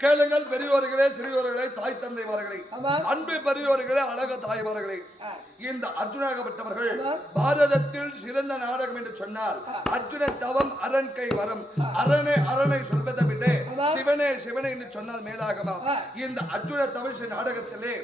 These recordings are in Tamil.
கேளுங்கள் பெரியோர்களே, சிறியோர்களே, தாய் தந்தைமார்களே, அன்பு பெரியோர்களே, அழக தாய்மார்களே, இந்த அர்ஜுனாகப்பட்டவர்கள் பாரதத்தில் சிறந்த நாடகம் என்று சொன்னால் அர்ஜுன தவம் அரண் கை வரம், அரணை அரணை சொல்வதை விட்டு சிவனே சிவனே என்று சொன்னால் மேலாகமா. இந்த அர்ஜுன தவம் நாடகத்திலே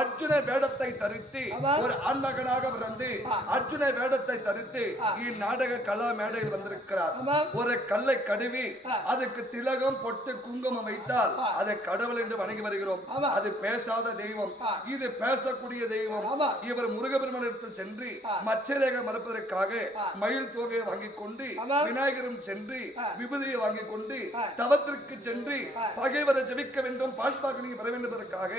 அர்ஜுன வேடத்தை தரித்து ஒரு ஆண்மகனாக பிறந்து அர்ஜுன வேடத்தை தரித்து இந்நாடக கலா மேடையில் வந்திருக்கிறார். ஒரு கல்லை கடுவி அதுக்கு திலகம் பொட்டு குங்குமம் வைத்தால் அதை கடவுள் என்று வணங்கி வருகிறோம். அது பேசாத தெய்வம், இது பேசக்கூடிய தெய்வம். இவர் முருகபெருமானிடத்தில் சென்று மச்சரேக மறுப்பதற்காக மயில் தொகையை வாங்கிக் கொண்டு விநாயகரும் சென்று விபூதியை வாங்கிக் கொண்டு தவத்திற்கு சென்று பகைவரை ஜெபிக்க வேண்டும், பாஷ்பாக்கனை பெற வேண்டுவதற்காக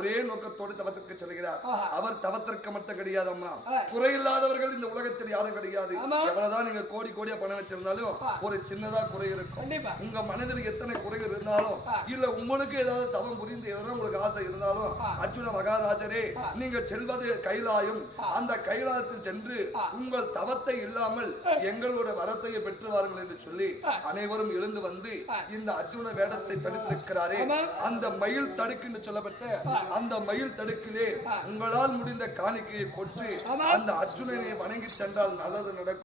ஒரே நோக்கத்தோடு தவத்திற்கு செல்கிறார். அவர் தவத்திற்கு மட்டும் கிடையாது அம்மா, குறையில்லாதவர்கள் இந்த உலகத்தில் யாரும் கிடையாது. எவ்வளவுதான் நீங்க கோடி கோடியா பணம் வச்சிருந்தாலும் ஒரு சின்னதா குறை இருக்கும். உங்க மனதில் எத்தனை குறைகள் இருந்தாலும் இல்ல உங்களுக்கு ஏதாவது தவம் புரிந்து எதனா உங்களுக்கு ஆசை இருந்தாலும் அர்ஜுன மகாராஜரே நீங்க செல்வது கைலாயம், அந்த கைலாயத்தில் சென்று உங்கள் தவத்தை இல்லாமல் எங்களோட வரத்தையை பெற்று வாருங்கள் என்று சொல்லி அனைவரும் எழுந்து வந்து இந்த அர்ஜுன வேடத்தை தடுத்திருக்கிறாரே, அந்த மயில் தடுக்கு என்று சொல்லப்பட்ட அந்த மயில் தடுக்கிலே உங்களால் முடிந்த காணிக்கையை கொற்று அந்த அர்ஜுனனை வணங்கி சென்றால் நல்லது நடக்கும்.